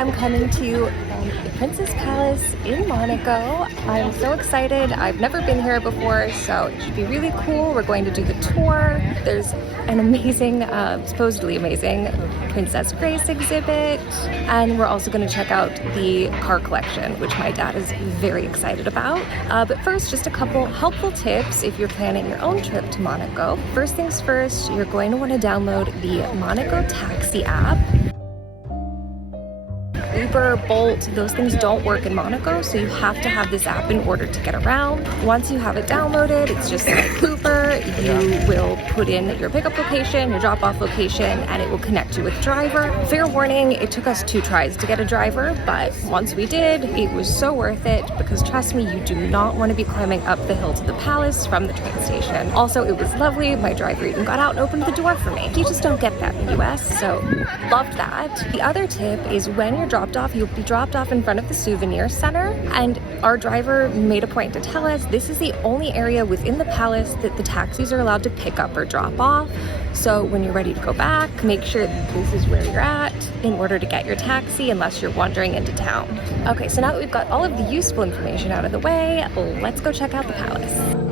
am coming to the Princess Palace in Monaco. I'm so excited. I've never been here before, so it should be really cool. We're going to do the tour. There's an amazing, supposedly amazing Princess Grace exhibit, and we're also going to check out the car collection, which my dad is very excited about. But first, just a couple helpful tips if you're planning your own trip to Monaco. First things first, you're going to want to download the Monaco Taxi app. Uber, Bolt, those things don't work in Monaco, so you have to have this app in order to get around. Once you have it downloaded, it's just like Uber. You will put in your pickup location, your drop-off location, and it will connect you with a driver. Fair warning, it took us 2 tries to get a driver, but once we did, it was so worth it because trust me, you do not want to be climbing up the hill to the palace from the train station. Also, it was lovely. My driver even got out and opened the door for me. You just don't get that in the US, so loved that. The other tip is when you're dropped off, you'll be dropped off in front of the souvenir center, and our driver made a point to tell us this is the only area within the palace that the taxis are allowed to pick up or drop off. So when you're ready to go back, make sure that this is where you're at in order to get your taxi unless you're wandering into town. Okay, so now that we've got all of the useful information out of the way, let's go check out the palace.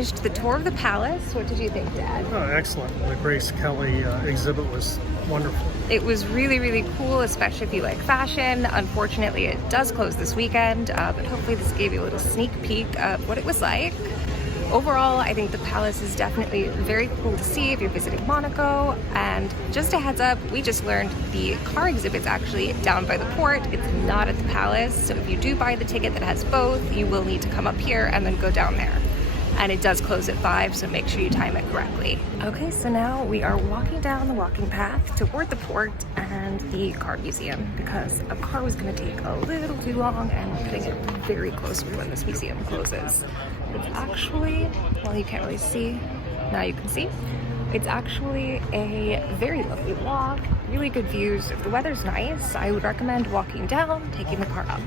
finished the tour of the palace. What did you think, Dad? Oh, excellent. The Grace Kelly exhibit was wonderful. It was really, really cool, especially if you like fashion. Unfortunately, it does close this weekend, but hopefully this gave you a little sneak peek of what it was like. Overall, I think the palace is definitely very cool to see if you're visiting Monaco. And just a heads up, we just learned the car exhibit's actually down by the port. It's not at the palace. So if you do buy the ticket that has both, you will need to come up here and then go down there. And it does close at 5, so make sure you time it correctly. Okay, so now we are walking down the walking path toward the port and the car museum because a car was gonna take a little too long and we're putting it very close to when this museum closes. It's actually, well, you can't really see, now you can see. It's actually a very lovely walk, really good views. If the weather's nice, I would recommend walking down, taking the car up.